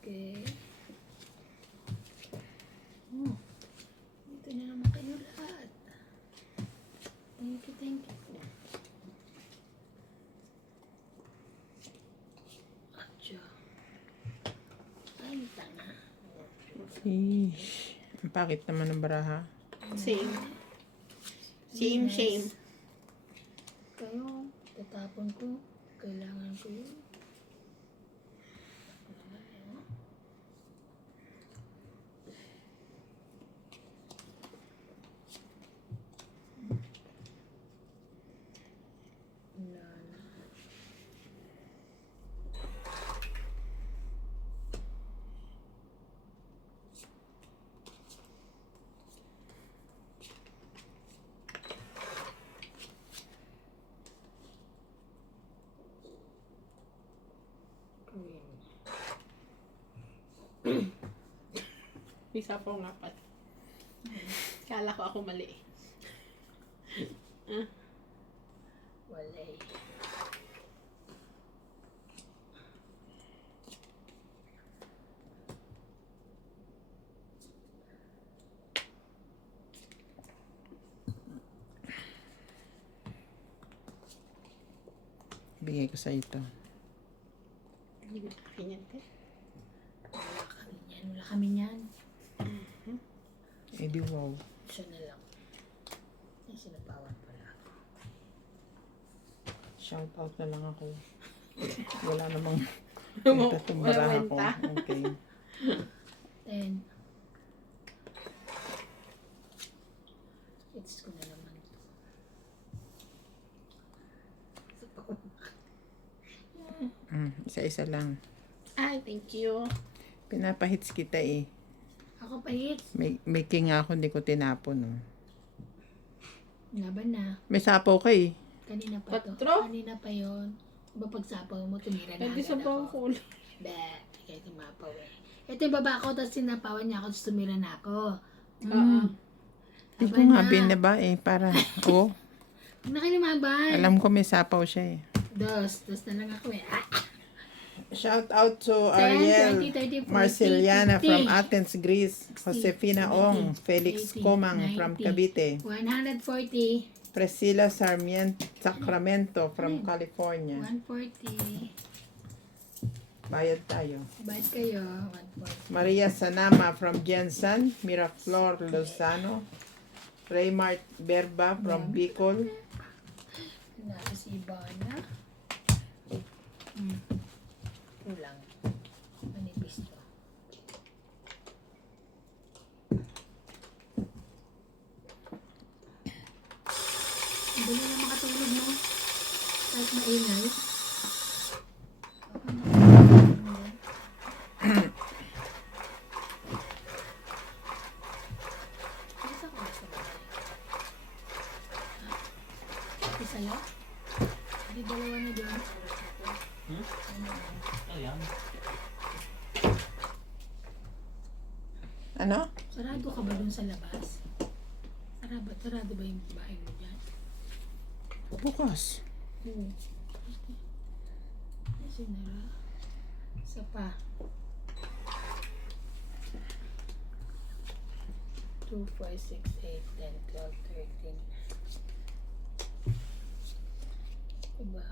Okay. Oh, dito na naman kayo lahat. Thank you, thank you po. Atcha. Ay, tanga. Fish. Ang pakit naman ng baraha. Same. Same, Yes. same. Kayo, tatapon ko. Kailangan ko yun. Isa po nga pat. Kala ko ako mali. Wala eh. Bigay ko sa ito. Hindi na kakinyan ka. Wala kami niyan. Wala kami niyan. Eh di wow. Isa na lang. Ay, sinapawan pala. Shout out na lang ako. Wala namang Wala itong baraha ko. kwenta. Okay. 10. It's ko na naman ito. Isa pa ko. Isa-isa lang. Ay, thank you. Pinapahits kita eh. Ako pa hits. May king ako, hindi ko tinapon. Oh. Laban na. May sapaw ka eh. Kanina pa to. Patro? Kanina pa yon. Diba pag sapaw mo, tumira na Pwede sa agad bang ako. kulo. Be, kaya tumapaw eh. Ito yung baba ko, tapos sinapawan niya ako, tapos tumira na ako. Oo. Hindi ko Laban nga na. binaba eh. Para, oh. Huwag na kayo lumaban. Alam ko may sapaw siya eh. Dos na lang ako eh. Ah! Shout out to 10, Ariel 20, 30, 40, Marceliana 50. from Athens, Greece. 60, Josefina 70, Ong, Felix 80, Comang from 90. Cavite. 140. Priscilla Sarmiento Sacramento from California. 140. Bayad tayo. Bayad kayo. 140. Maria Sanama from Jensen. Miraflor Lozano. Raymart Berba from Bicol. Nasa si Ivana. Kulang. Manipis to. Ang dali na makatulog mo. Kahit maingay. Isa ko sa bahay. Isa lang? Hindi dalawa na doon. Ano? Sarado ka ba dun sa labas? Sarado ba yung bahay mo dyan? Bukas. Oo. Ay, sinara. Isa pa. 2, 4, 6, 8, 10, 12, 13. Iba.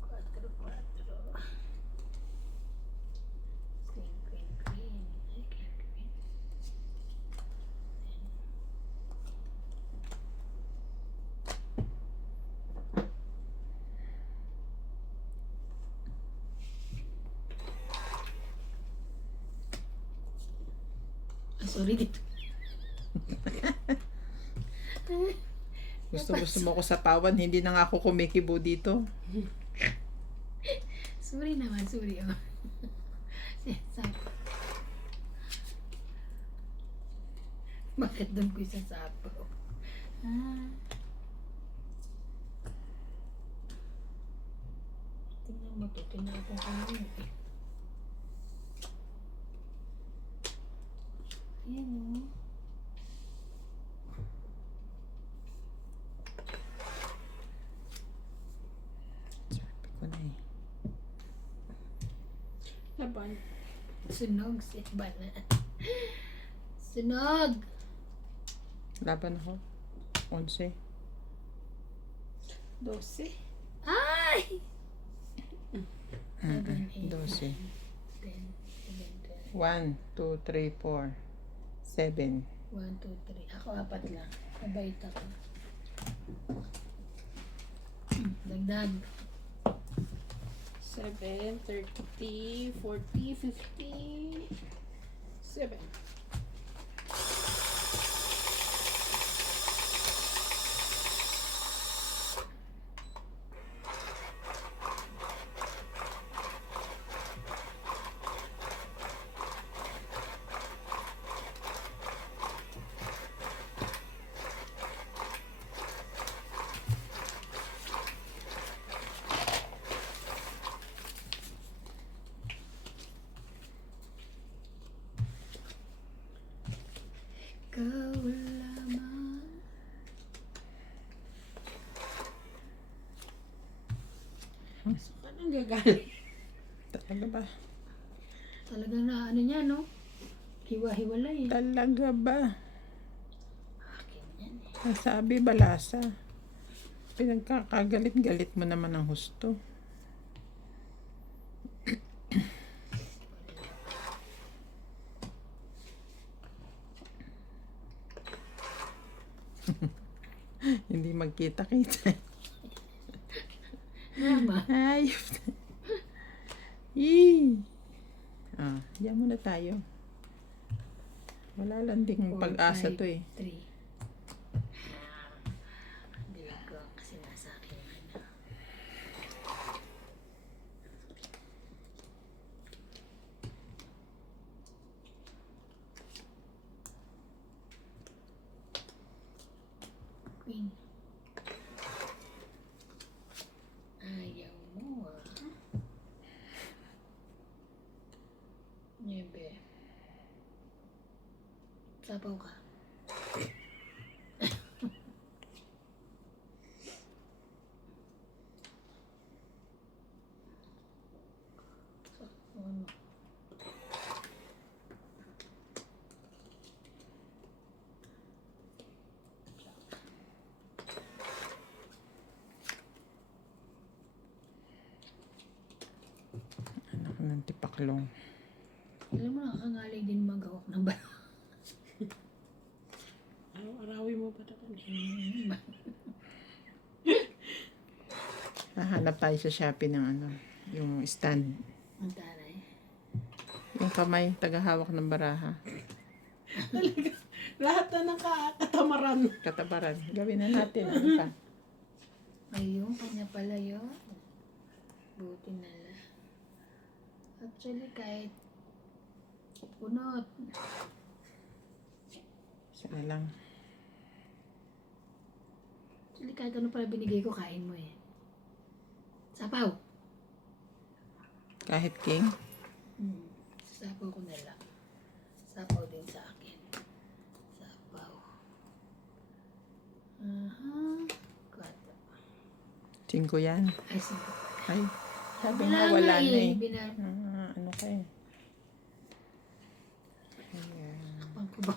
Quatro. Queen. Ay, queen. Ah, sorry dito. Gusto mo ako sa pawan. Hindi na nga ako kumikibo dito. Sorry naman, sorry. Oh. Sorry. Bakit doon ko isa sapo? Ah. to. Tinapon ko yun. Ayan o. Sabi ko na eh. Laban. Sunog si Bana. Sunog! Laban ako. 11. 12. Ay! 12. 10, 11, 12. 1, 2, 3, 4, 7. 1, 2, 3. Ako 4 lang. Mabait ako. Dagdag. 7, 30, 40, 50, 7. Ikaw lamang. Saan ang gagaling? Talaga ba? Talagang na ano niya, no? Hiwa-hiwalay eh. Talaga ba? Akin yan eh. Nasabi balasa. Pinagkakagalit-galit mo naman ang husto. Hindi magkita-kita. Mama. Ay. Yee. Diyan muna tayo. Wala lang ding 4, pag-asa 5, to eh. 3. Bilang ko kasi nasa akin ano. Queen. Ayaw mo ah. Niebe. Sabaw ka. Ano? Anak ng tipaklong. Alam mo, nakakangalay din magawak ng balo. Araw-arawin mo ba ito? Hahanap tayo sa Shopee ng ano, yung stand. Ang taray. Yung kamay, tagahawak ng baraha. Lahat na ng katamaran. Katabaran. Gawin na natin. Ano pa? Ayun, kanya pala yun. Buti na lang. Actually, kahit punot. Isa na lang. Actually, kahit ano pala binigay ko, kain mo eh. Sapaw. Kahit king. Sapaw ko na lang. Sapaw din sa akin. Sapaw. Kwata. 5 yan. Ay, sige. Ay, sabi Wala mo wala nga na eh. eh. Ano kayo? Kapang ko ba?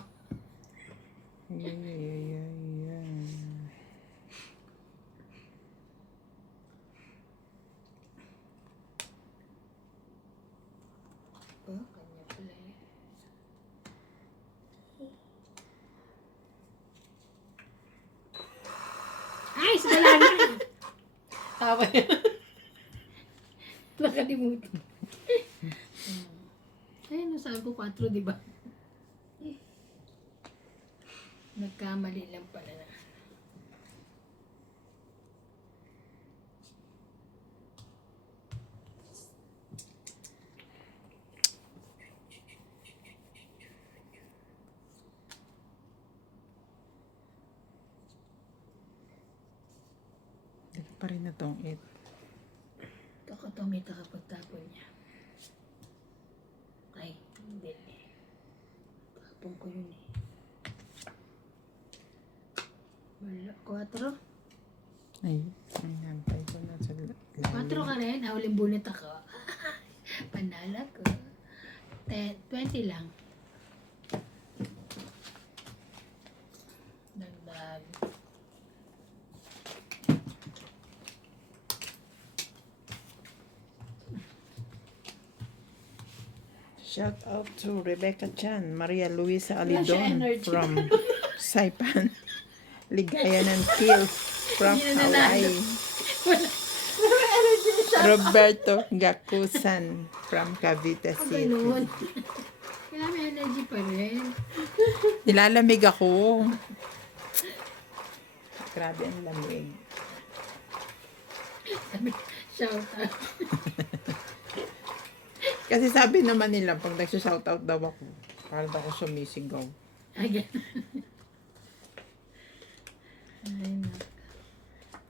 Oh, kanya pala yun. Ay, sa dalanan! Tama yan. Nakalimutan. Ay, nasabi ko 4, di ba? Nagkamali lang pala na. Hindi pa rin na tong 8. Ito Ako tumita kapag tapon niya. Ay, hindi. Tapon ko yun eh. Wala. 4? Ay, nantay ko na sa 4 ka rin? Huling bunit ako. Panala ko. 20 lang. Dagdag. Shout out to Rebecca Chan, Maria Luisa Wala siya Alidon energy. from Saipan, Ligayan and Kill from Hindi na nanalo. Hawaii, Roberto Gakusan from Cavite Ako City. ganun. Kailangan may energy pa rin. Nilalamig ako. Grabe ang lamig. Shout out. Kasi sabi naman nila, pag nagsha-shoutout daw ako, parang ako sumisigaw. Again. Ay, naku.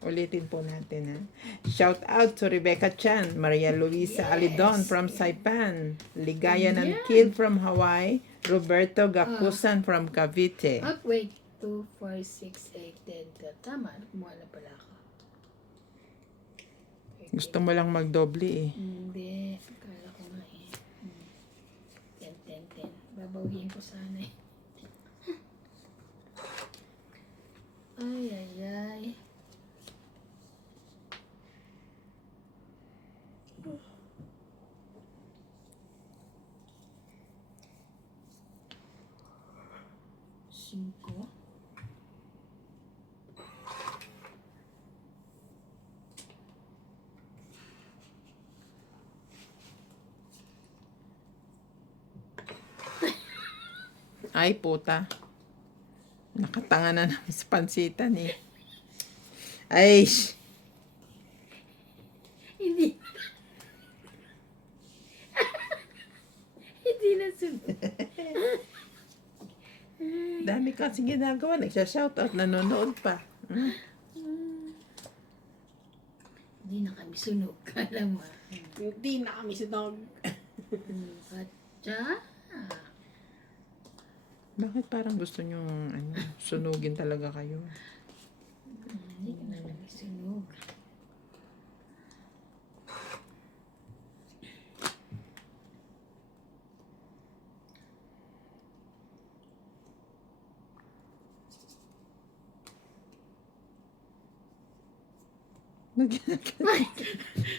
Ulitin po natin, ha. Shout out to Rebecca Chan, Maria Luisa Alidon from Saipan, Ligayan and Yan. Kill from Hawaii, Roberto Gakusan from Cavite. Oh, wait. 2, 4, 6, 8, 10. Tama. Kumuha na pala ako. Gusto mo lang magdoble eh. Hindi. Akala ko nga eh. 10, 10, 10. Babawiin ko sana eh. Ay, ay, ay. Cinco. Ay, puta. Nakatanga na naman sa pansitan eh. Ay, Hindi. Hindi na sunod. dami kasing ginagawa. Nagsha-shoutout, nanonood pa. Hindi na kami sunog. Kala mo. Hindi na kami sinog. Katsa. Bakit parang gusto nyo sunugin talaga kayo? Hindi na kami sunog.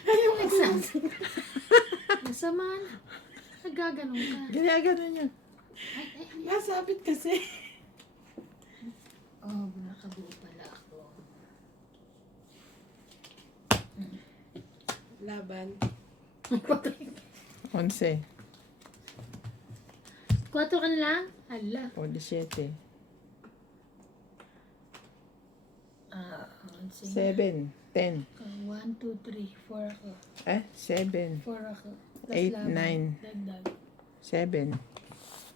Yung exam. Masama na. Nagaganon ka. Ginagano niya. Ay, ay, ay. Masabit kasi. Oh, nakabuo pala ako. Laban. 11. 4 ka na lang? Hala. O, 17. Ah, 7. 10. 1, 2, 3, 4 ako. 7. 4 ako. 8, laban. 9. Dagdag. 7.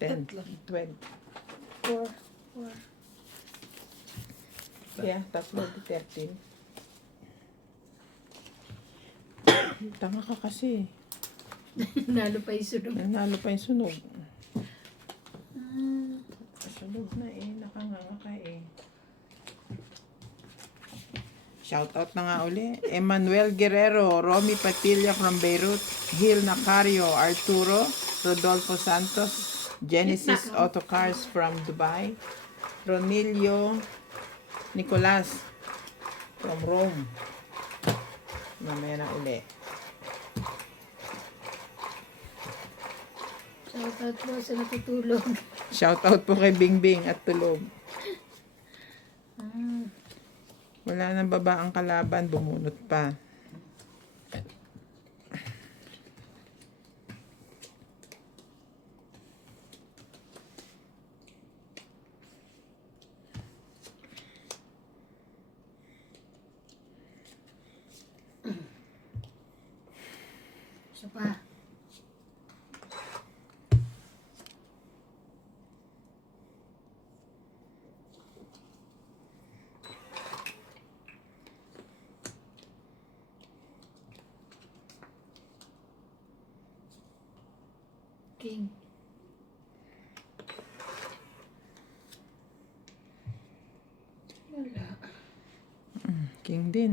10. Tatlo. 12. 4. 4. Kaya, tatlo, 13. Tanga ka kasi. Nalo pa yung sunog. Nanalo pa yung sunog. Ah, Sunog na eh. Nakanganga ka eh. Shoutout na nga uli. Emmanuel Guerrero, Romy Patilla from Beirut, Gil Nacario, Arturo, Rodolfo Santos, Genesis Autocars from Dubai, Ronilio Nicolas from Rome. Mamaya na uli. shoutout po sa natutulog. Shoutout po kay Bingbing at Tulog. Ah, Wala nang baba ang kalaban, bumunot pa. isa pa. King. Wala. King din.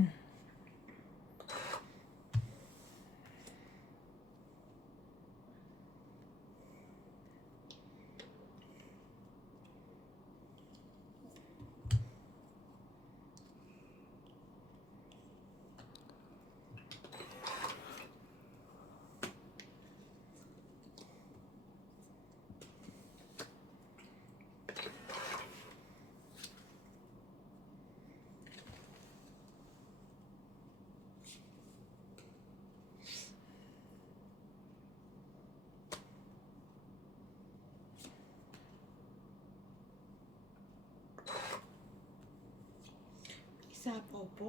Isa po po.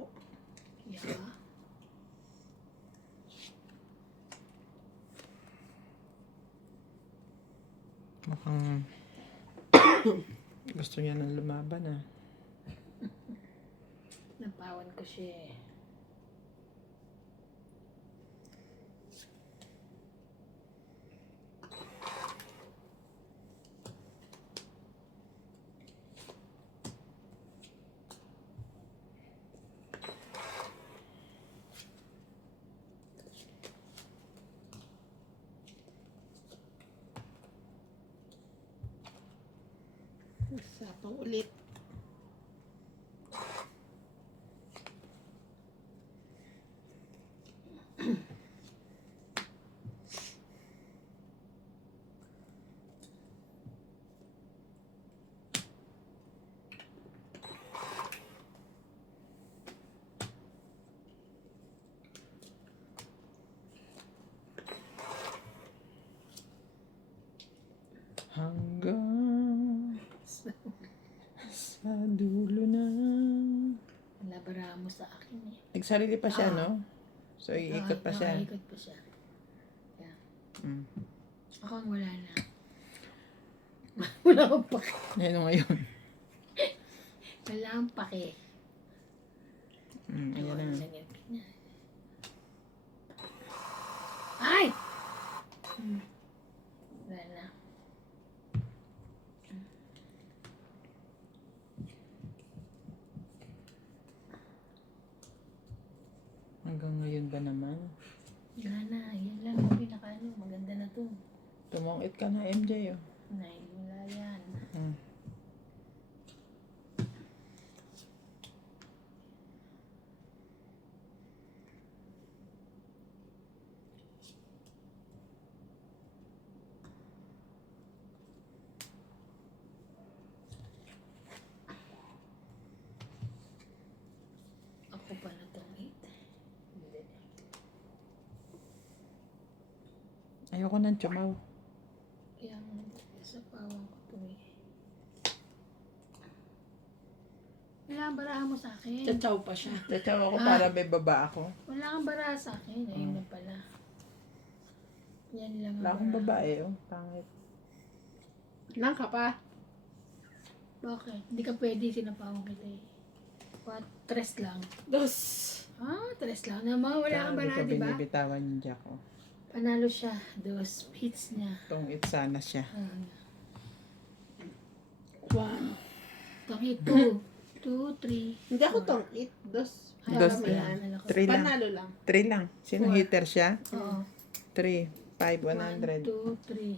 Yeah. Mukhang gusto niya ng lumaban ah. Napawan ko siya eh. Isa po ulit. Hanggang sa dulo na. Nabara mo sa akin eh. Nagsarili pa siya, Ah. no? So, iikot pa siya. Ikot pa siya. Yeah. Mm. Ako ang wala na. Wala akong pake. Ano ngayon? Wala akong pake. Ayan Wala na. na niya. Ay! Wala na. Hanggang ngayon ba naman? Wala na. Yan lang. Yung pinaka ano. Maganda na to. Tumungit ka na, MJ, oh. Wala yan. Mm. Ako pala itong 8. Hindi. Ayoko ng chumaw. Kaya nga, sa pawang ko to eh. Wala kang barahan mo sa akin. Chachaw pa siya. Tatawa ako para may baba ako. Wala kang barahan sa akin. Ayun na pala. Yan lang ang Wala akong barahan. babae, oh. Pangit. Nang ka pa. Bakit? Hindi ka pwede sinapawang kita eh. What? Tres lang. Dos. Ah, tres lang. Naman, wala kang Hindi barahan, ko di ba? binibitawan yung jack, oh. Panalo siya. Dos hits niya. Tungit sana siya. One. Tangi, 2. 2, 3. Hindi ako tongkit. Dos. Dos Para lang. mayan. 3 lang. Panalo lang. 3 lang. Sino 4. hitter siya? Oo. 3, 5, 1, 100. 2, 3.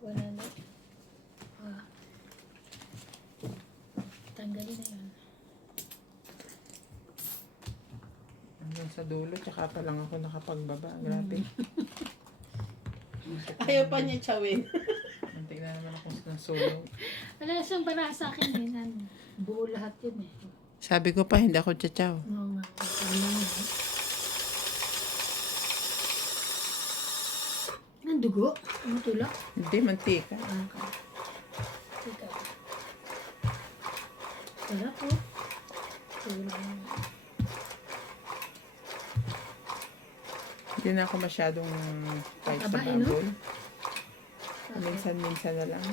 100. Ah. Tanggalin na yun. Hanggang sa dulo, tsaka pa lang ako nakapagbaba. Grabe. Ayaw pa niya chawin. Antik na naman ako ng sulong. Wala siyang barahan sa akin eh. Buo lahat yun eh. Sabi ko pa, hindi ako tsachaw. Oo nga. Ano nga. Ang dugo? Ang tulak? Hindi, mantika. Ikaw. Sarap po. Tulak. Hindi na ako masyadong kahit sa Mataba, eh, no? bubble. Minsan-minsan na lang.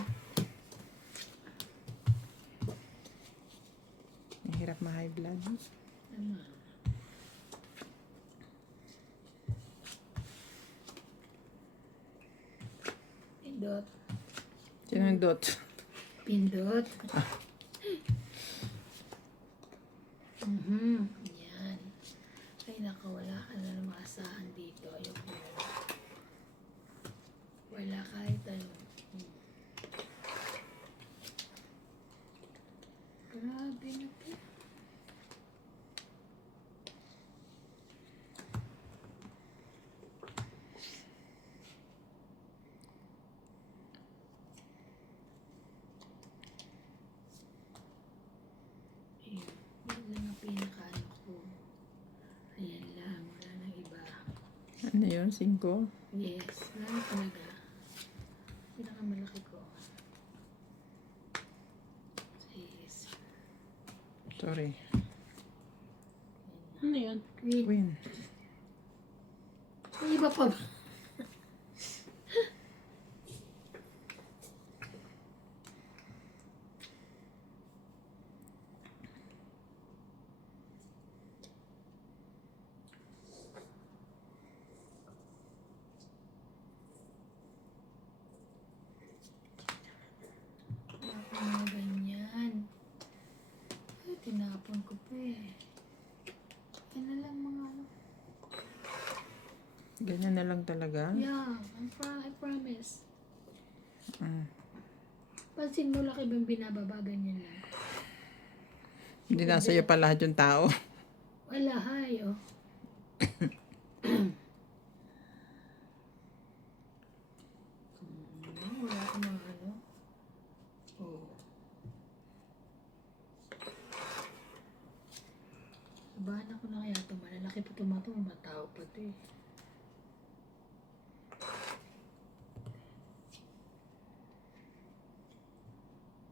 Mahirap ma-high blood. Ano? Pindot. Sino yung dot? Pindot. Yan. Ay, naka, wala ka na maasahan dito. Ayoko na. Wala kahit ano. Grabe na po. Ayun. Yan lang ang pinakaano ko. Ayan lang. Wala nang iba. Ano yun? 5? Yes. Wala na talaga. Pinakamalaki ko. Yes. Sorry. Ano yun? Queen. Queen. May iba pa ba? Bakit mga ganyan? Ay, tinapon ko pa eh. Yan na lang mga ano. Ganyan na lang talaga? Yeah, I promise. Mm. Pansin mo, laki bang binababa, ganyan lang. Hindi nasa iyo pa lahat yung tao. Wala, hay, oh. Wala akong mga ano. Oh. Sabahan ako na kaya ito. Malalaki pa ito, matao pa ito eh.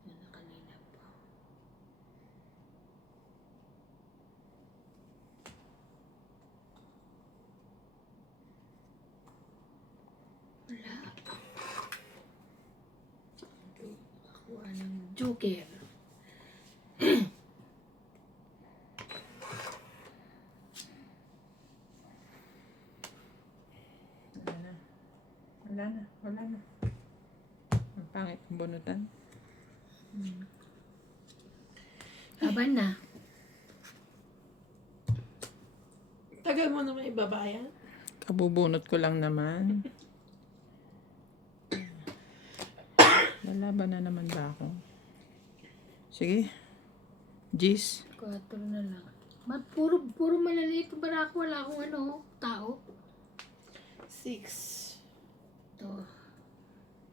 Yan na kanina pa. Wala. Nakakuha ng joker. Wala na. Wala na. Wala na. Ang pangit ng bunutan. Laban na. Tagal mo naman ibabayan. Kabubunot ko lang naman. Lalaban na naman ba ako? Sige. Gis. 4 na lang. Puro malaliit pa bara ako. Wala akong ano, tao. 6. Ito.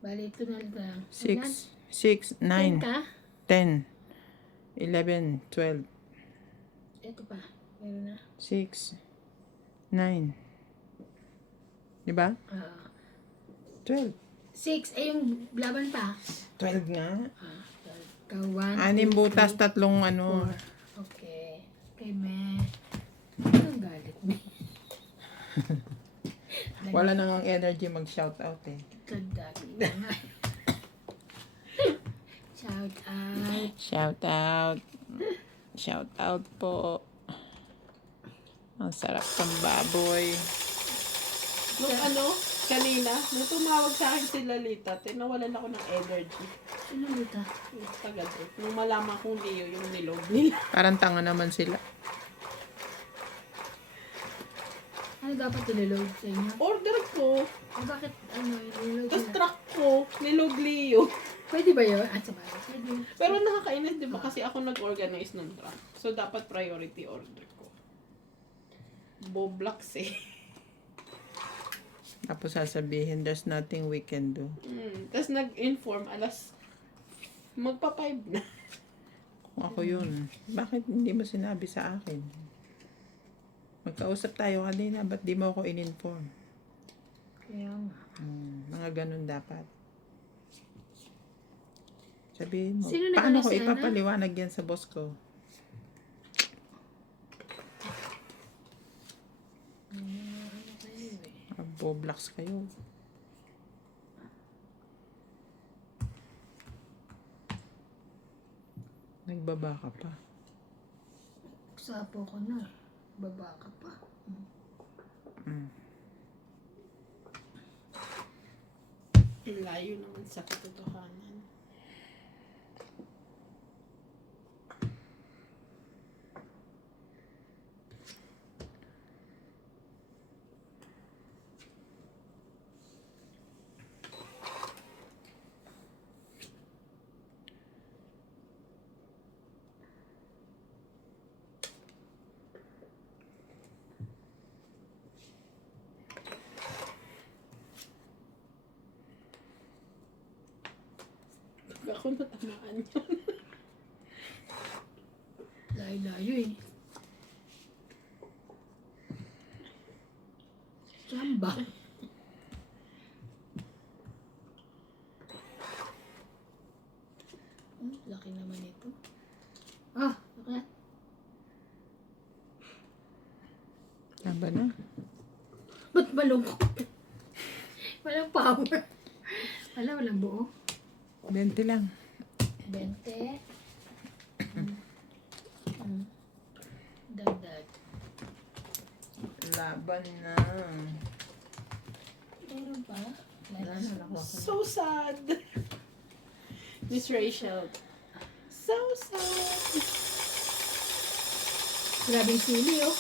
Bali, ito na lang. 6. 6. 10 9. ka? 10. 11. 12. Ito pa. Meron na. 6. 9. Diba? 12. 6. Ay, yung laban pa. 12 nga. Ikaw, 1, 6 butas, 3 ano. 4. Okay. Okay, me. Anong galit, me? Wala nang energy mag-shoutout eh. Kadagi na nga. Shout out. Shoutout. Shoutout po. Ang sarap ng baboy. Nung kanina, nung tumawag sa akin si Lalita, tinawalan ako ng energy. Ano dito? Yung tagal eh. Nung malaman kong Leo yung nilog nila. Parang tanga naman sila. Ano dapat niloload sa inyo? Order ko. Bakit ano, niloload Tapos nila? truck ko, nilog Leo. Pwede ba yun? At sabay, pwede. Pero nakakainis, di ba? Kasi ako nag-organize ng truck. So, dapat priority order ko. Boblocks eh. Tapos sasabihin, there's nothing we can do. Tapos nag-inform, magpa-5 na. Kung ako yun, bakit hindi mo sinabi sa akin? Magkausap tayo kanina, ba't di mo ako in-inform? Kaya nga. Mga ganun dapat. Sabihin mo, Sino paano nag-ano ko si Ana? ipapaliwanag yan sa boss ko? Ano kayo eh? Boblocks kayo. Nagbaba ka pa. Sapo ko na. Baba ka pa. Layo naman sa katotohanan. Ako natamaan yun. Layo-layo eh. Chamba. Laki naman ito. Ah, laki. Tama na. Ba't malungkot? Walang power. Walang buo. 20 lang. 20. Dagdag. Laban na. Meron pa? So sad. Miss Rachel. So sad. Grabing sili oh.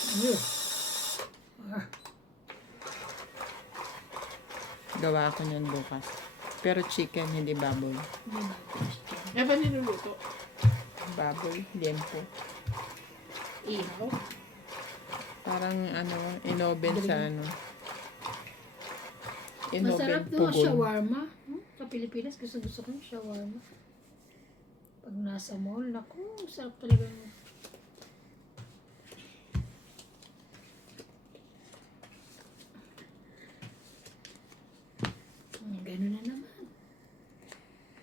Gawa ako niyan bukas. Pero chicken, hindi baboy. Hindi ba? Eh, ba niluluto? Baboy, liempo. Ihaw? Parang inoven sa inoven Masarap to pugon. shawarma. Sa Pilipinas, gusto ko yung shawarma. Pag nasa mall, naku, sarap talaga yung... Ganun na naman.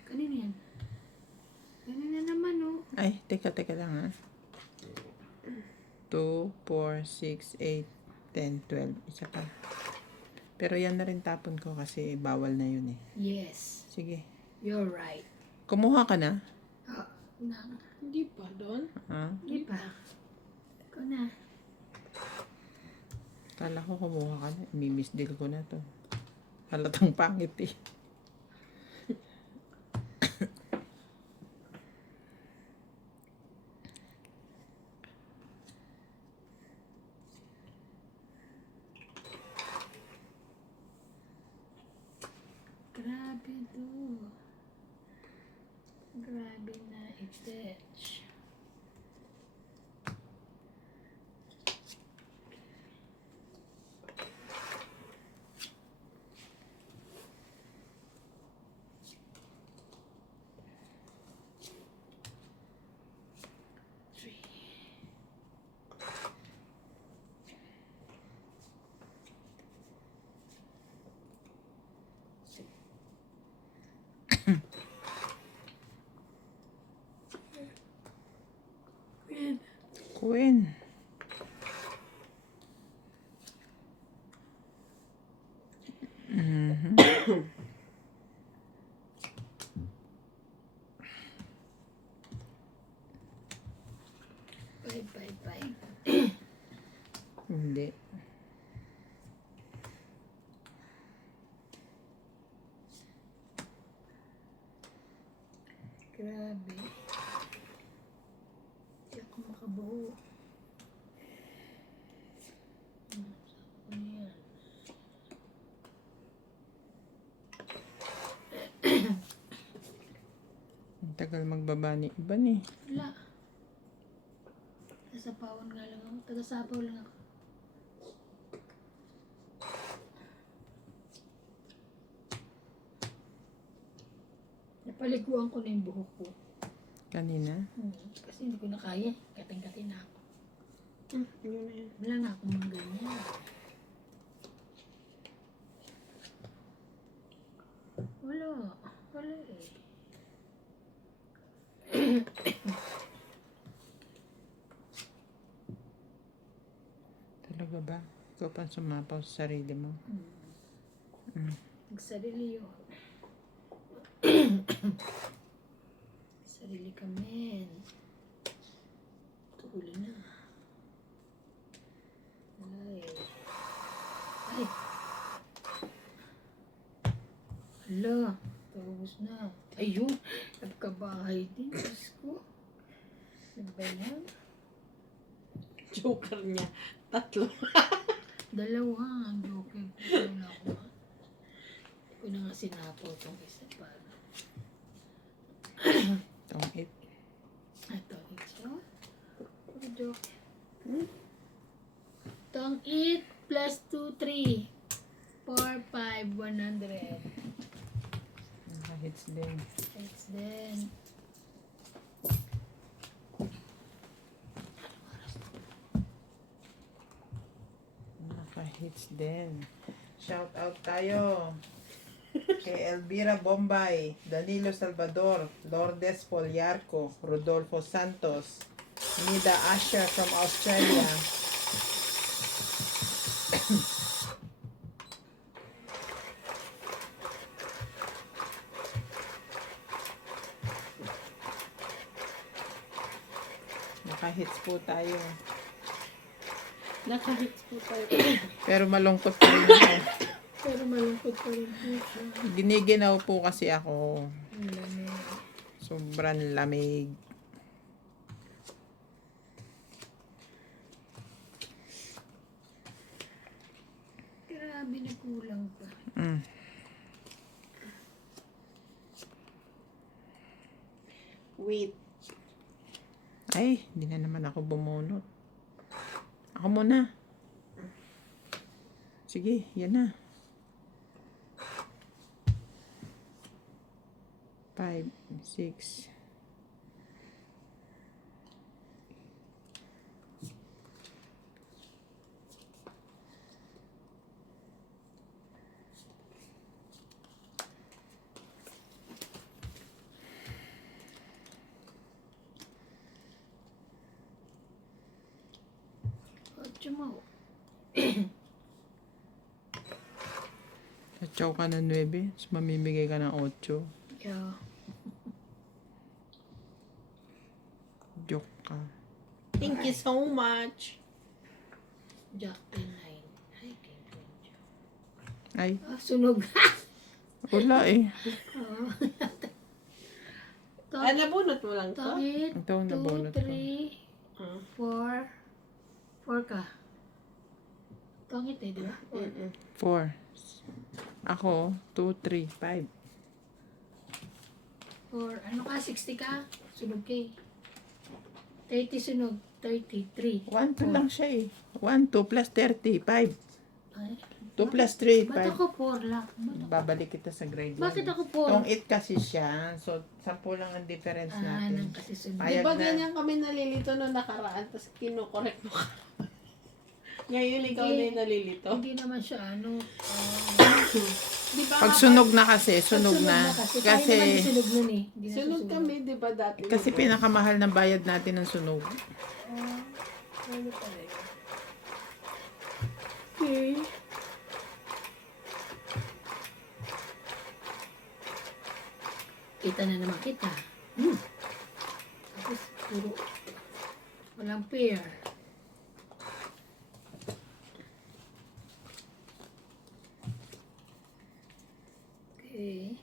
Kanino yan? Ganun na naman, oh. Ay, teka lang ha. 2, 4, 6, 8, 10, 12. Isa pa. Pero yan na rin tapon ko kasi bawal na yun eh. Yes, Sige. you're right. Kumuha ka na? Hindi pa doon. Ha? Hindi pa. Ikaw na. Kala ko kumuha ka na. Miss deal ko na to. Halatang pangit eh. Grabe to. Grabe na itech. Queen. Bye. Hindi. Grabe. Hindi ako makabuo. Saan ko na yan? Ang tagal magbaba ni Iban eh. Wala. Tasapawan nga lang ako. Tagasapaw lang ako. Napaliguan ko na yung buhok ko. Kanina. Kasi hindi ko na kaya. Kating-kating na ako. Yun na yun. Wala nga akong mga ganyan. Wala eh. Talaga ba? Ikaw pa sumapaw sa sarili mo. Nagsarili yun. Sarili ka, men. Tuhuli na. Ay. Hala. Ala, tapos na. Ayun, nagkabahay din. Diyos ko. Ano ba yan? Joker niya. 3. Ah. Ang joker ko. Wala ko nga. Hindi ko na nga sinapo itong isa pa. Itong 8. Ito, ito. Puro joker. Itong 8 plus 2, 3. 4, 5, 100. Hits din. It's then. Hits din. Shout out tayo. Kay Elvira Bombay, Danilo Salvador, Lourdes Poliarco, Rodolfo Santos, Nida Asher from Australia. Naka-hits po tayo. Nakahits po tayo. Pero malungkot pa rin ako. Pero malungkot pa rin po siya. Giniginaw po kasi ako. Ang lamig. Sobrang lamig. Grabe na kulang pa. Mm. Wait. Ay, hindi na naman ako bumunot. Ako muna. Sige, yan na. 5, 6. Ocho mo. Tatsaw ka ng 9, so mamimigay ka ng 8. Yeah. Joke ka. Thank you so much. Jack 10, 9. Ay, kay Benjo. Ay, Sunog. wala eh. Ah, nabunot mo lang to? Tangit. Ito ang nabunot ko. 2, 3, Ah. 4. 4 ka. Tangit eh, di ba? 4. Ako, 2, 3, 5. 4. Ano ka? 60 ka? Sunog ka eh. 30 sunog. 33. 1, 2 lang siya eh. 1, 2 plus 30, 5. Ay. 2 plus 3, Ba't 5. ako 4 lang? Babalik kita sa grade 1. Bakit ako 4? Itong 8 kasi siya. So, 10 lang ang difference natin. Nang kasi sunog. Payag Di ba na. ganyan kami nalilito nung nakaraan, tapos kinukorek mo ka. Ngayon ikaw na yung nalilito. Hindi naman siya ano. Di ba Pag nga, sunog na kasi, sunog na. Kasi, tayo naman Kasi, sunog nun eh. Hindi na sunog susunog. kami, di ba dati? kasi pinakamahal ng bayad natin ng sunog. Ano pala yun? Okay. Kita na naman kita. Tapos puro walang pair. Okay.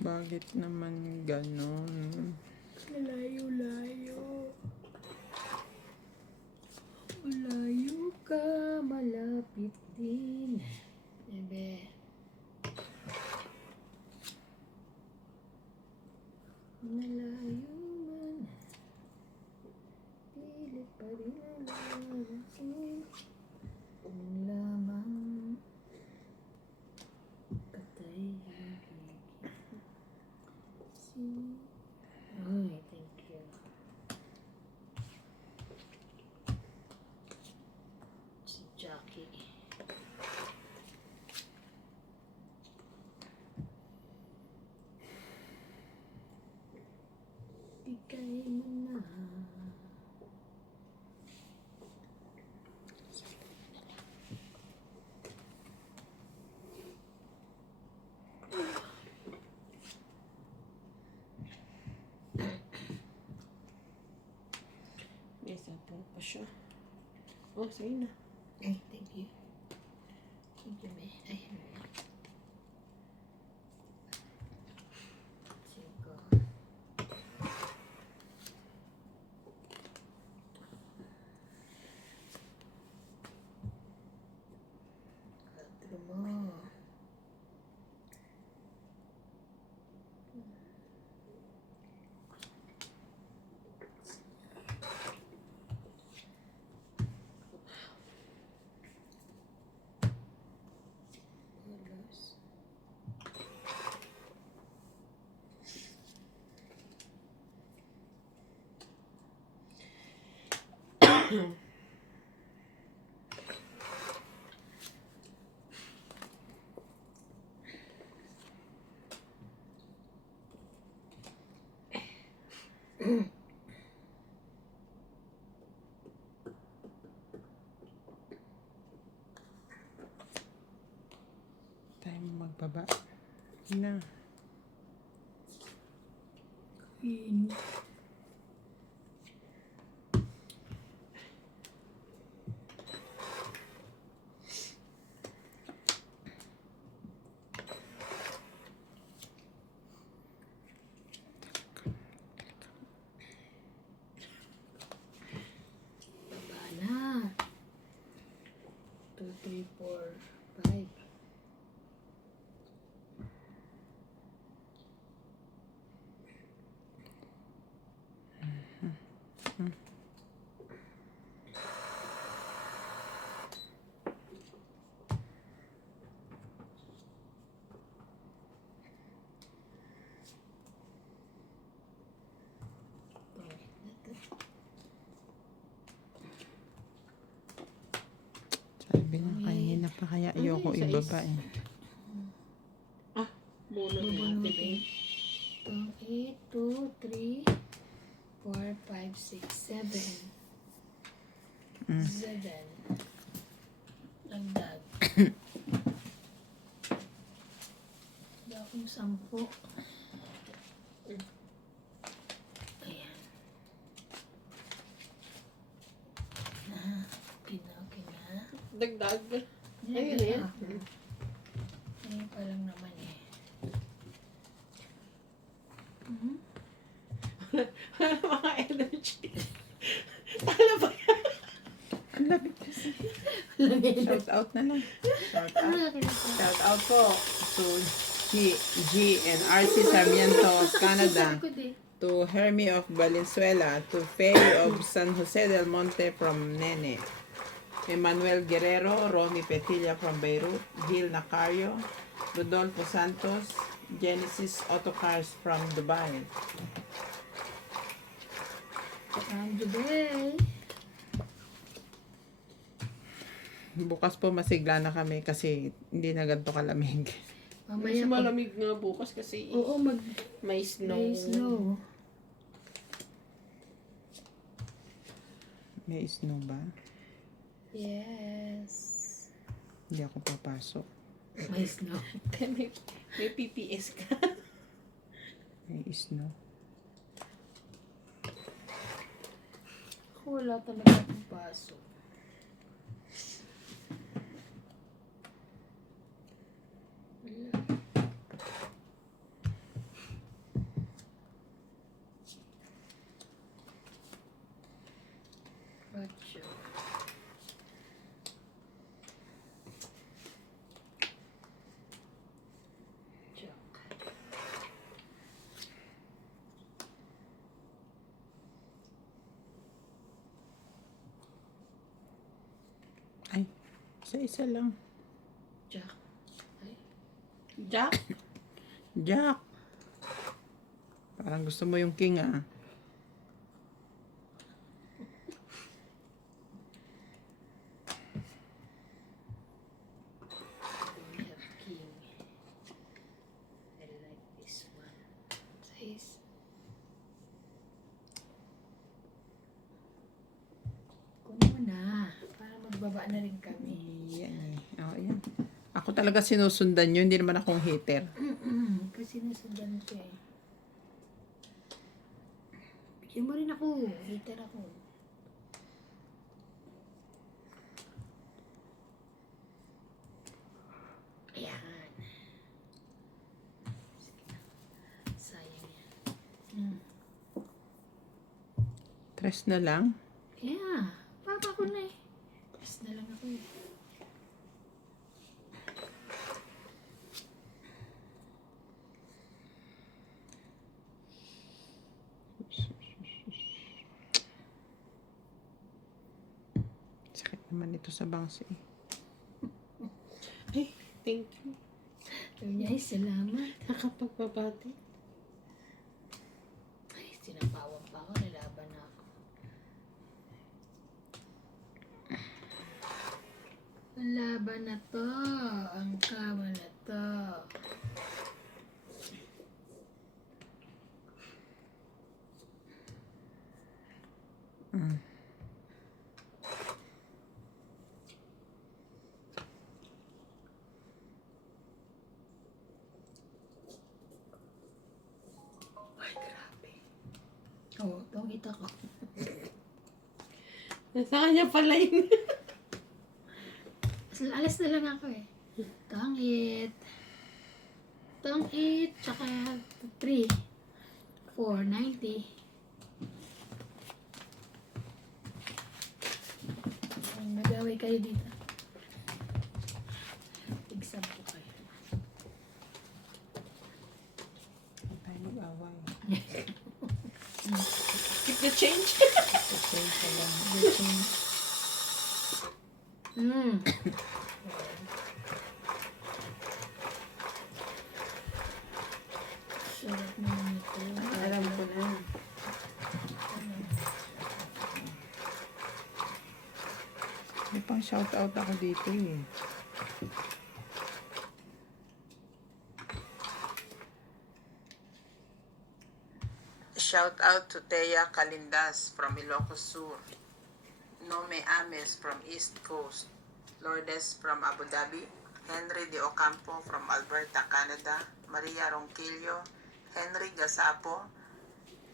Bakit naman ganon? Malayo-layo. Malayo ka, malapit din. Ebe. Malayo man. Pilit pa rin ang lalasin. Ang lamang. Patay. Ay, thank you. Si Jackie. Bigay mo na. Yes, po pa siya. Oh, sige na. Ay, thank you. Thank you, me. Ay, Cinco. Cuatro mo. Ulos. Tayo magbaba. Na. Queen. Baba na. 2, 3, 4, 5. Sabi na, kanina pa kaya ayoko Ano yun, ibaba eh. Bunot Bunot natin natin. eh. 8, 2, 3, 4, 5, 6, 7. Mm. 7. Lagdag. Dakong 10. Ayan. Okay na, okay na. Dagdag. Ayun Ayun yan. Ayun pa lang naman eh. Mga energy. Tala ba yan? Ang labig kasi. Shout out na lang. Shout Ano out. na kinasa? Shout out po to G and RC Sarmientos, Canada. To Hermie of Valenzuela, to Faye of San Jose del Monte from Nene, Emmanuel Guerrero, Romy Petilla from Beirut, Gil Nacario, Rodolfo Santos, Genesis Autocars from Dubai. From Dubai. Bukas po masigla na kami kasi hindi na ganito kalamig. Mas Mamaya pag... malamig nga bukas kasi Oo, may snow. may snow. May snow ba? Yes. Hindi ako papasok. May snow. may PPS ka. May snow. Ako wala talaga akong pasok. Wala. Gotcha. Joke. Ay, isa-isa lang. Jack. Ay. Jack? Jack! Parang gusto mo yung king ah. We have king. I like this one. Size. Kunin mo na. Para magbaba na rin kami. Yan eh. Oh, yan. Ako talaga sinusundan yun. Hindi naman akong hater. Kasi nasundan ko eh. Bigyan mo rin ako. Hater ako. Rest na lang? Yeah. Papa ko na eh. Rest na lang ako eh. Sakit naman ito sa bangs eh. Ay, thank you. Sabi niya, ay, salamat. Nakapagpapati. Ay, sinapawan pa ako. Nilaban na ako. Laban na to. Ang kawa na to. Ay, grabe. Oo, itong kita ko. Nasa kanya pala yun. Alas na lang ako eh. Tangit. Tangit. Tsaka 3. 490. Nag-away kayo dito. Exam po kayo. Tayo mag-away. Keep the change. Okay pa lang. Sarap naman ito. Alam ko na. May pang shoutout ako dito eh. Shout out to Thea Calindas from Ilocos Sur, Nome Ames from East Coast, Lourdes from Abu Dhabi, Henry De Ocampo from Alberta, Canada, Maria Ronquillo, Henry Gasapo,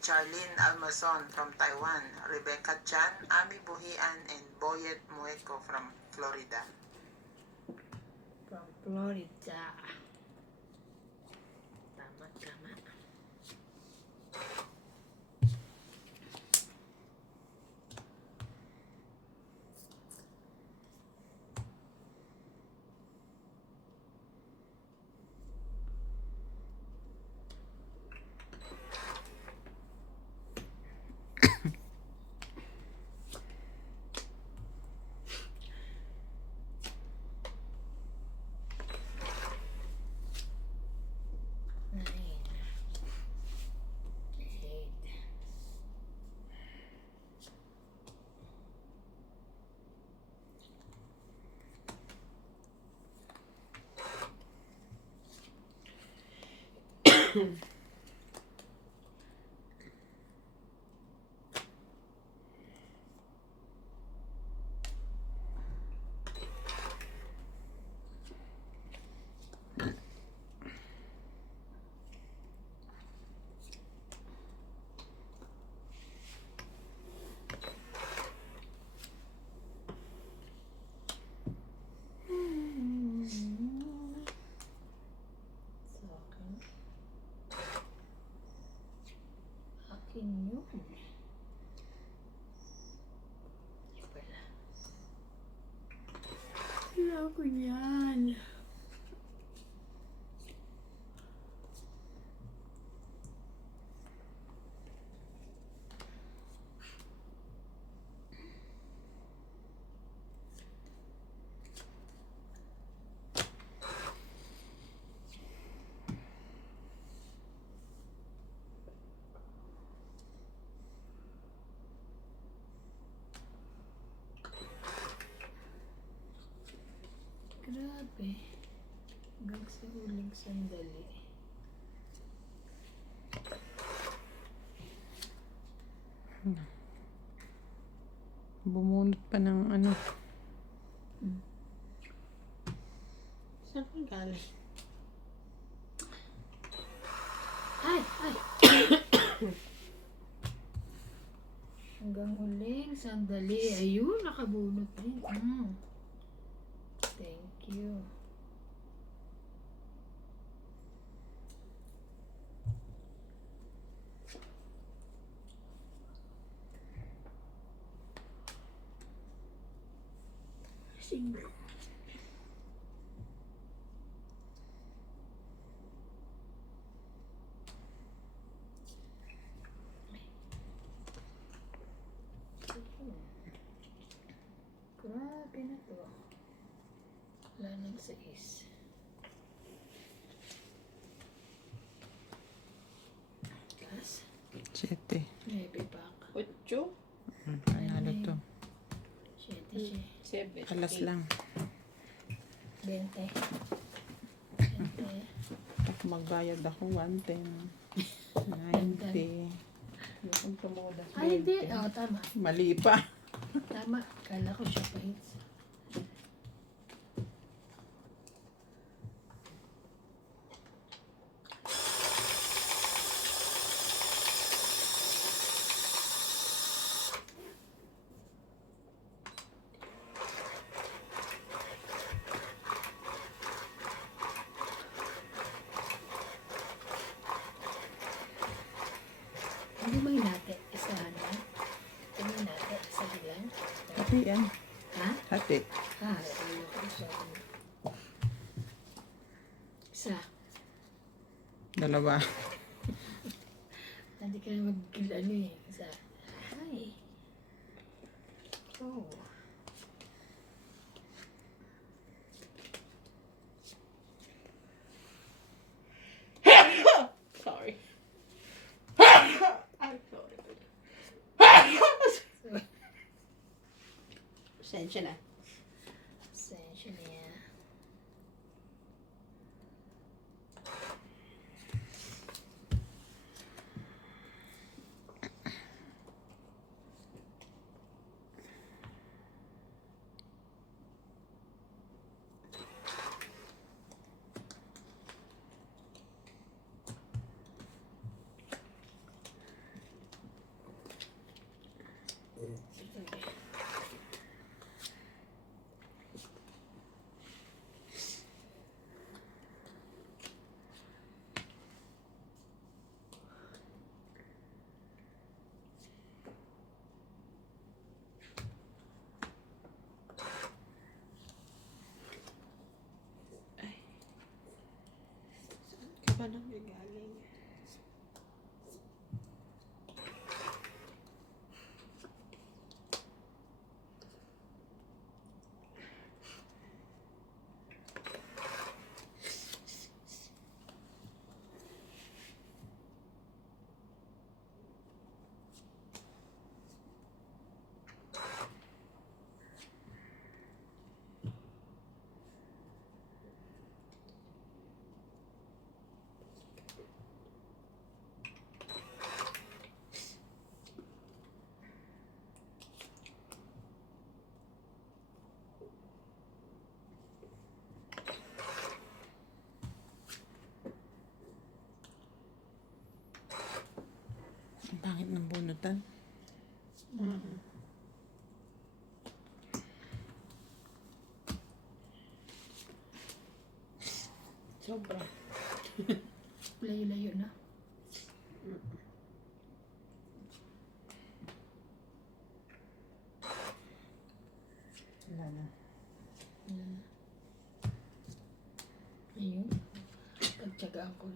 Charlene Almazon from Taiwan, Rebecca Chan, Ami Buhian, and Boyet Mueco from Florida. From Florida. Tama, tama. Nine. 8. Akin yun. Ay pala. Wala ko yan. Grabe. Hanggang sa huling sandali. Bumunot pa ng ano. Saan ka galing? Ay! Ay! Hanggang huling sandali. Ayun, nakabunot din. Thank you. Grabe na to. Wala nang sais. Gas. 7. Maybe back. 8, Panalo to. 7 siya. 7. Alas lang. 20. 20. Pag magbayad ako, 110. 90. Yung tumuda. Ay, hindi. Oo, tama. Mali pa. Tama. Kala ko siya pa hits. Hindi mo hinati. Isahan na. Hindi mo hinati. Isa lang. Hati yan. Ha? Hati. Ah, ayun ko isa. Isa. Dalawa. Hindi ka mag-ano eh. Isa. Ay. Oh. Sorry. I'm sorry. Pasensya na. Sensya niya. Ka ba nang gagaling? Ang pangit ng bunutan. Sobra. Layo-layo na. Wala na. Ayun. Pagtsagaan ko.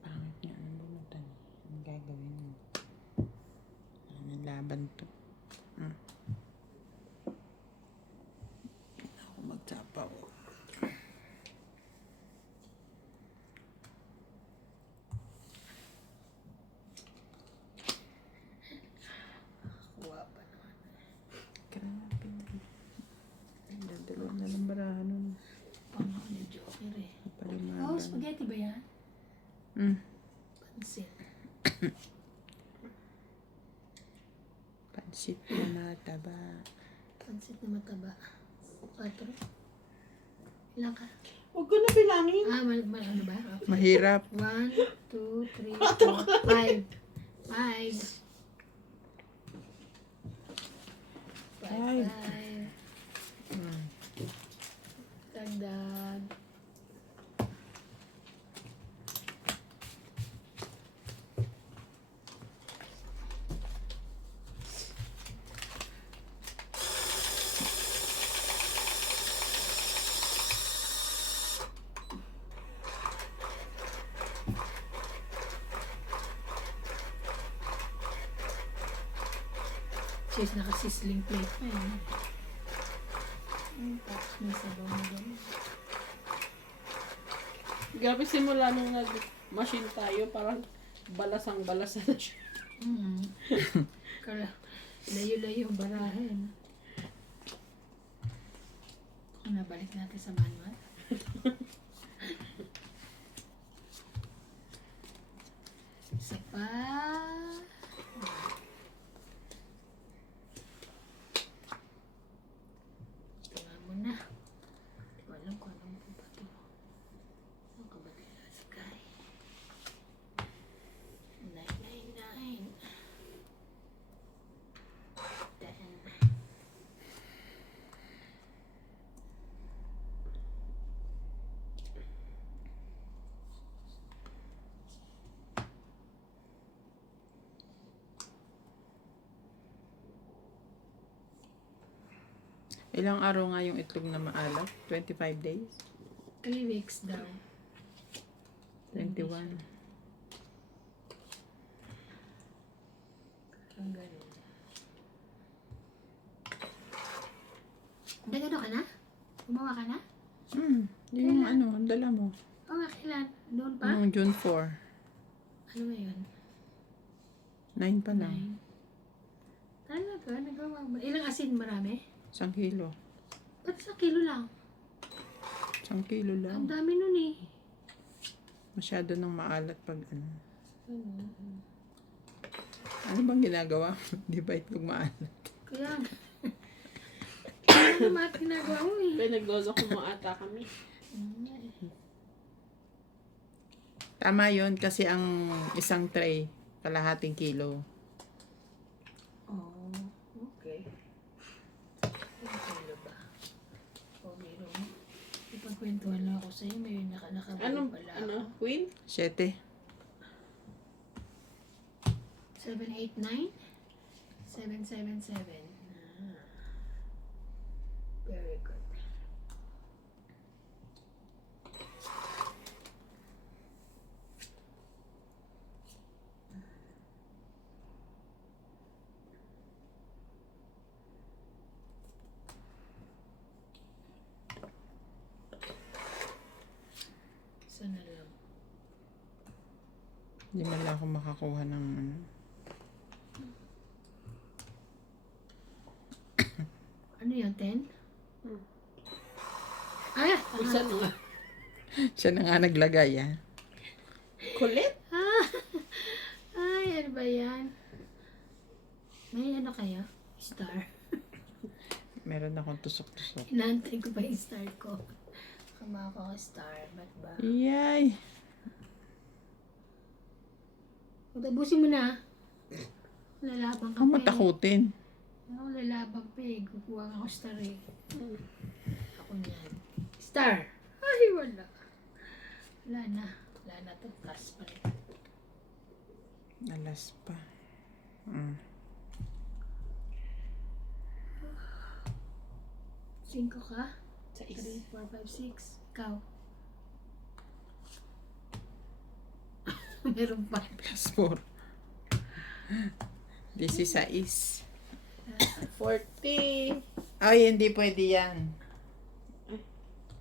Pangit nga ng bunutan. Ang gagawin mo. Ang laban to. Ako magtapaw. Kuha pa naman. Grabe. Dadalaw na ng barahan nun. Pang ako ni Joker eh. Palimagan. Oh, spaghetti ba yan? Pansit. Pansit na mataba. Pansit na mataba. 4. Ilan ka? Huwag ko na bilangin. Ah, ano ba? Okay. Mahirap. 1, 2, 3, 4, 5. 5. Five. 5. Dagdag. Sis, naka-sizzling plate pa yun. Tapos may sabaw na gano'n. Grabe simula nung nag-machine tayo, parang balasang-balasa na siya. Kala, layo-layo yung barahin. Kung nabalik natin sa manual. Isa pa. Tingnan mo na. Hindi ko alam kung anong po ba ito. Ang kabalik na sky. 999. 10. Ilang araw nga yung itlog na maalat? 25 days? 3 weeks daw. 21. Ang ganun. Nagano ka na? Gumawa ka na? Yung ano, ang dala mo. Oo nga, kailan? Noon pa? Noong June 4. Ano ngayon? 9 pa lang. 9. Talaga? Nagawa ba? Ilang asin marami? 1 kilo. Ba't 1 kilo lang? 1 kilo Ang lang. dami nun eh. Masyado nang maalat pag ano. Ano? Ano bang ginagawa? Di ba itlog maalat? Kaya kaya naman ginagawa mo eh. Pinagloso ko mo ata kami. Tama yon kasi ang isang tray, kalahating kilo. Oh, okay. Ilang kilo ba? O, meron. Ipagkwentuhan lang ako sa'yo. May nakabili Anong, pala ano, ako. Queen? 7. 789? 777. Ah. Very good. Sana lang. Hindi man lang ako makakuha ng ano. Ano yun, 10? Hmm. Ah! Isa na nga. Siya na nga naglagay, ah. Kulit? Ah! Ay, ano ba yan? May ano kaya? Star. Meron akong tusok-tusok. Inaantay ko pa yung star ko. Kama ako star. Ba't ba? Yay! Tabusin mo na. Lalabang ka Ang pa eh. matakutin. Ako lalabang pa eh. Kukuha ako star eh. Ako niyan. Star! Ay, wala. Wala na. Wala na to. Taas pa rin. Alas pa. 5 ka? 3, 6. 4, 5, 6. Ikaw. Meron pa. Plus 4. 16. 40. Ay, hindi pwede yan.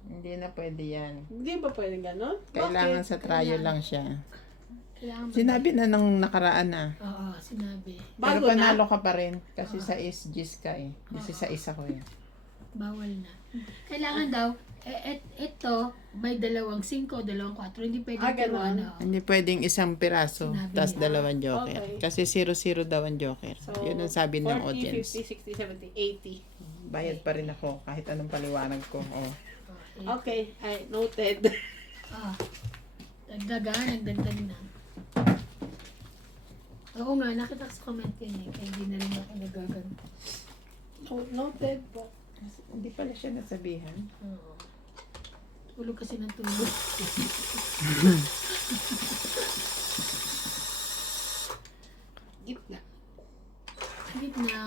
Hindi na pwede yan. Hindi ba pwede ganon? Kailangan Bakit? sa trial lang siya. Kailangan ba? Sinabi na nung nakaraan na. Oo, sinabi. Pero Bago na? panalo ka pa rin. Kasi sa is Gis ka eh. Kasi sa isa ko eh. Bawal na. Kailangan daw, ito, may 2 5, 2 4. Hindi pwede ganon. Hindi pwedeng isang piraso, Sinabi tas niya. dalawang joker. Okay. Kasi 0-0 daw ang joker. So, Yun ang sabi ng 40, audience. 50, 60, 70, 80. Bayad pa rin ako kahit anong paliwanag ko. Oh. Okay, ay, noted. Dagdagan, nagdagdag na. Oo nga, nakita ko sa comment yun eh. Kaya hindi na rin ako nagagan. Noted po. Hindi pala siya nasabihan. Oo. Tulog kasi ng tulog. Gitna. Gitna.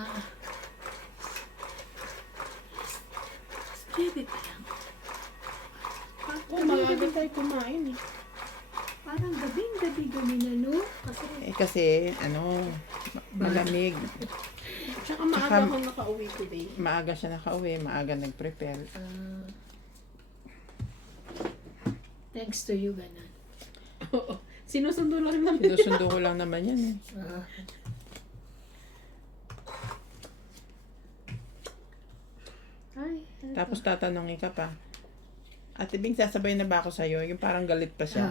Baby pa lang. Oh, magabi tayo kumain eh. Parang gabi na, no? Kasi Kasi ano, malamig. Tsaka maaga ako nakauwi today. Maaga siya nakauwi, maaga nag-prepare. Thanks to you, ganun. Oo. Sinusundo lang namin. Sinusundo ko lang naman yan eh. Ay, ano Tapos tatanungin ka pa, Ate Bing, sasabay na ba ako sa'yo? Yung parang galit pa siya.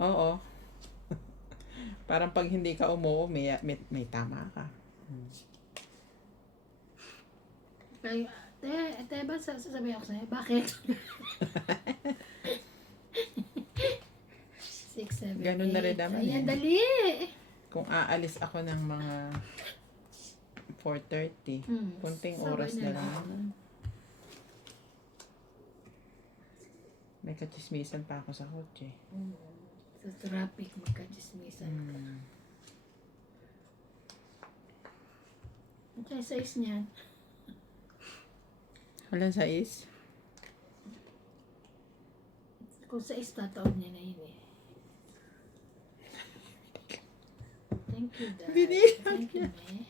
Oo. Parang pag hindi ka umuo, may tama ka. Kaya, ba sasabihin ako sa'yo? Bakit? 6, 7, Ganun na rin naman Ayan, eh. dali! Kung aalis ako ng mga 4:30, kunting Sabay oras na na lang. lang. May kachismisan pa ako sa kotse. Sa traffic, magkachismisan ka. Ang size niyan. Walang sais? Kung size, tataon niya na yun eh. Thank you, Dad. Thank you, me.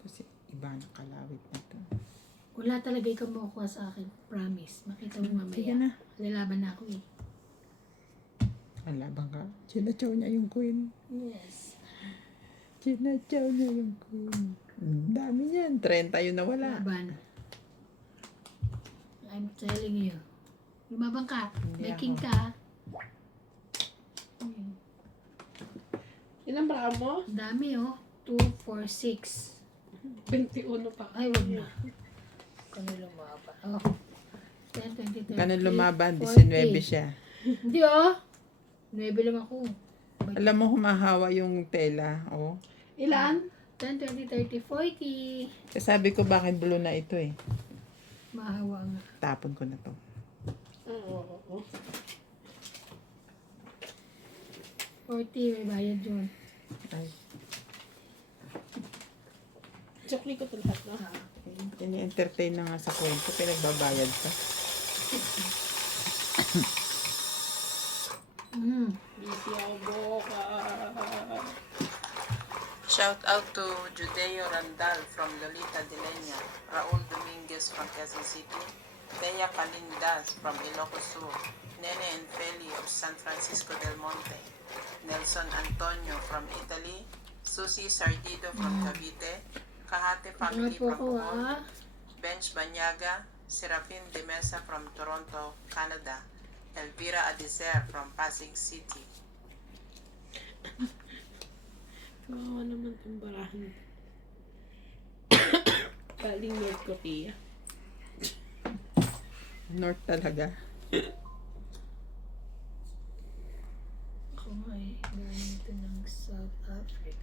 Kasi iba na kalawit na to. Wala talaga ikaw makukuha sa akin. Promise. Makita mo Sige mamaya. na. Lalaban na ako eh. Ang labang ka. Chinachaw niya yung queen. Yes. Chinachaw niya yung queen. Ang dami niyan. 30 yun na wala. Laban. I'm telling you. Lumabang ka. Hindi May king ako. ka. Ilang bra mo? Ang dami oh. 2, 4, 6. 21 pa. Ay, wag na. Kano lumaban? Oh. 10, 20, 30, Ganun lumaban. 40. 19 siya. Hindi oh. 9 lang ako. Alam mo, humahawa yung tela. Oh. Ilan? 10, 20, 30, 40. Kasi sabi ko, bakit blue na ito eh. Mahawa nga. Tapon ko na to. Oo. 40, may bayad yun. Ay. Chokli ko ito lahat, no? Ini-entertain na nga sa kwento. Pinagbabayad ka. Busy ako, boka. Shout out to Judeo Randal from Lolita de Leña, Raul Dominguez from Quezon City, Thea Calindas from Ilocos Sur, Nene and Feli of San Francisco del Monte, Nelson Antonio from Italy, Susie Sardido from Cavite, Kahate family Ano po from ko Bohol, Bench Banyaga, Serafin de Mesa from Toronto, Canada, Elvira Adizer from Pasig City. Kawawa naman itong barahan. Galing North Korea. North talaga. Ako nga eh. Galing ito ng South Africa.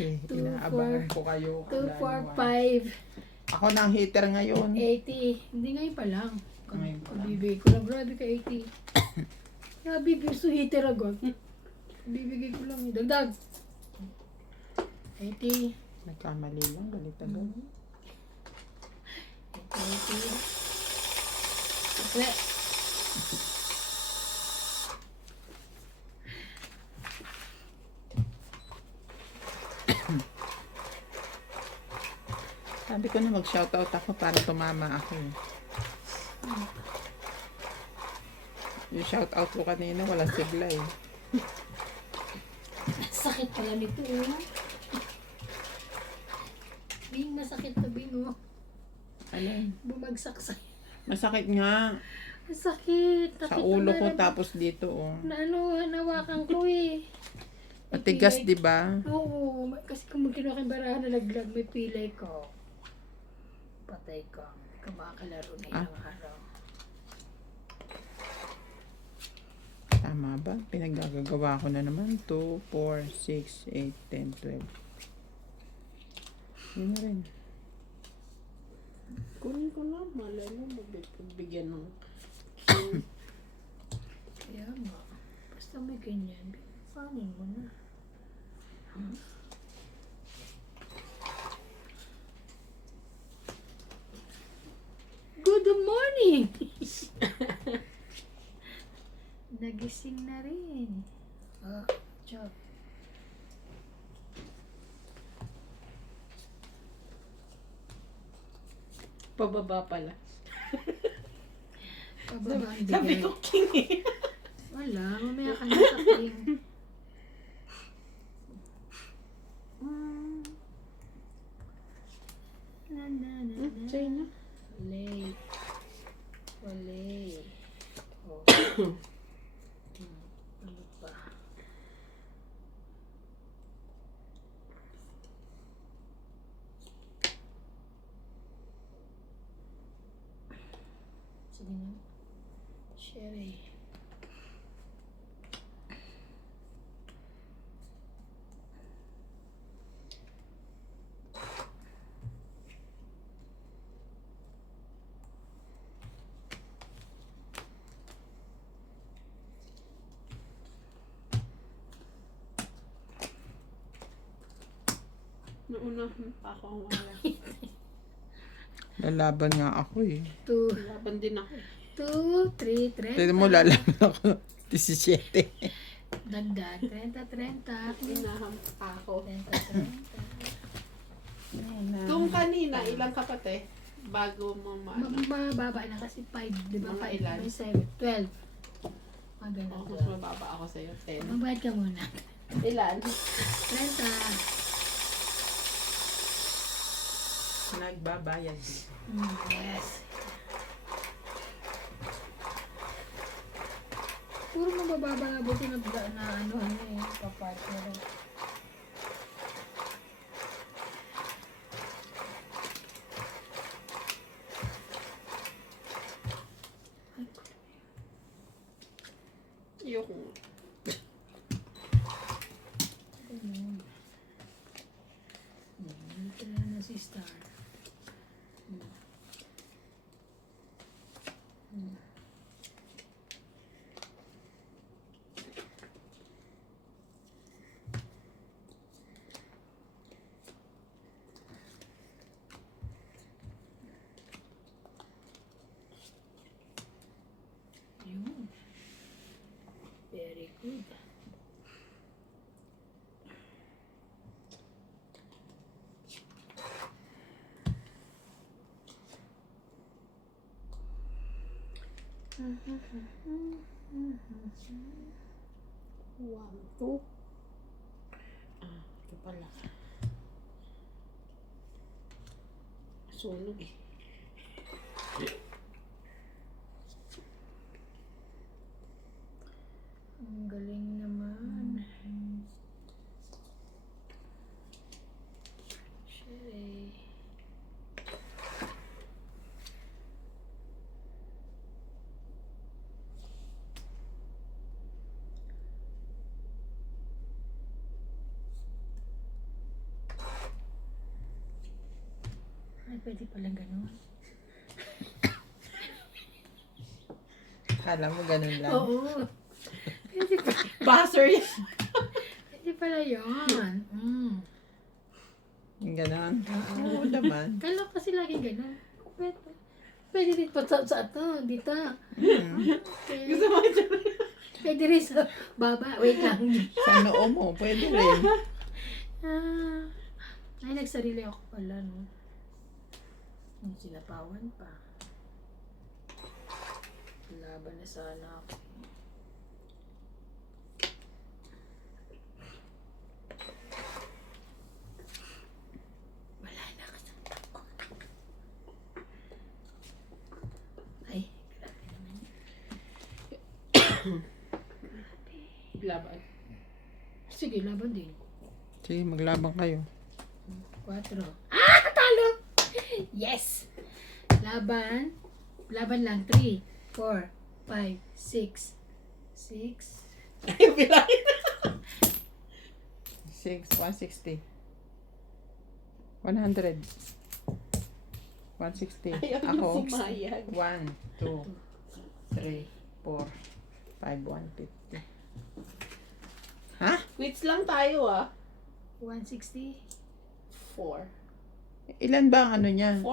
Kasi 2, inaabangan ko kayo. 2, 4, 5, Ako na ang hater ngayon. 80. Hindi ngayon pa lang. Ngayon pa lang. Kabibigay ko lang. Grabe ka 80. Grabe, gusto hitter agad. Bibigay ko lang. Dagdag. 80. Nagkamali lang. Galit agad. 80. Okay. Sabi ko na mag-shoutout ako para tumama ako. Yung shout out ko kanina, walang sigla eh. Sakit pala nito, oh. Bing, masakit na, Bing, oh. Alin? Bumagsak sa... Masakit nga. Masakit. Sa ulo ko tapos dito oh. Na ano, nawakan ko eh. May Matigas, pilay- di ba? Oo, kasi kung magkinuha kang barahan na laglag, may pilay ko. Patay ka. Kamakalaro na ilang araw. Tama ba? Pinaggagawa ko na naman. 2, 4, 6, 8, 10, 12. Yun na rin. Kunin ko na. Malay mo, magbibigyan ng Kaya nga. Basta may ganyan. Panin mo na. Good morning! Nagising na rin. Ah, job. pababa pala. Pababa ang Sabi bigay. ko, king eh. Wala, mamaya ka na sa king. Na na na na. Sa'yo na. Wale. Wale. Oh. Ano pa? Sige na. Sherry. Naunahan pa ako ang wala. Lalaban nga ako eh. Laban din ako. 2, 3, 30. Tignan mo, lalaban ako. 17. Dagdag. 30, 30. Inahan pa ako. 30, 30. Kung kanina, ilang kapate? Bago mo maano. Mababa na kasi 5, di ba? Mga 5, ilan? may 7, 12. Maganda. Ako, mas mababa ako sa'yo. 10. Magbayad ka muna. Ilan? 30. Nagbabayad din. Yes. Puro mabababa na buti na ano eh. Papartner. Ayoko nga. Dito na na si Star. Yun. Very good. One, two. Ito pala. Sunog eh. Ang galing naman. Sherry. Ay, pwede palang ganun. Kala mo ganun lang. Oo. Pwede pa. Buzzer yan. Pwede pala yun. Yung ganun. Oo naman. Kala ko kasi lagi ganun. Pwede. Pwede dito sa ito. Dito. Okay. Gusto mo ito? Pwede rin sa baba. Wait lang. Sa noo mo, pwede rin. Ah. Ay, nagsarili ako pala, no? Yung sinapawan pa. Laban na sana ako. Laban. Sige, laban din. Sige, maglabang kayo. 4. Ah! Talo! Yes! Laban. Laban lang. 3, 4, 5, 6. 6. Ayaw bilangin. 160. 100. 160. Ayaw niyo Ako. pumayag. 1, 2, 3, 4, 5, 150. Ha? Quits lang tayo 160. 4. Ilan ba ang ano niya? 4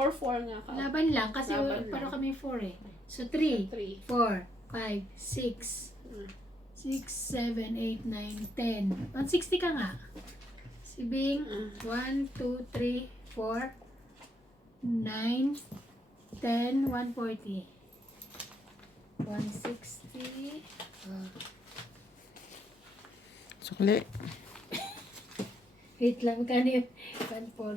nga ka. Laban lang. Kasi Laban paro lang. kami 4 eh. So 3, 3. 4, 5, 6. 6, 7, 8, 9, 10. 160 ka nga. Si Bing, 1, 2, 3, 4, 9, 10, 140. 160. Sukli. Wait lang, kano yun? 140.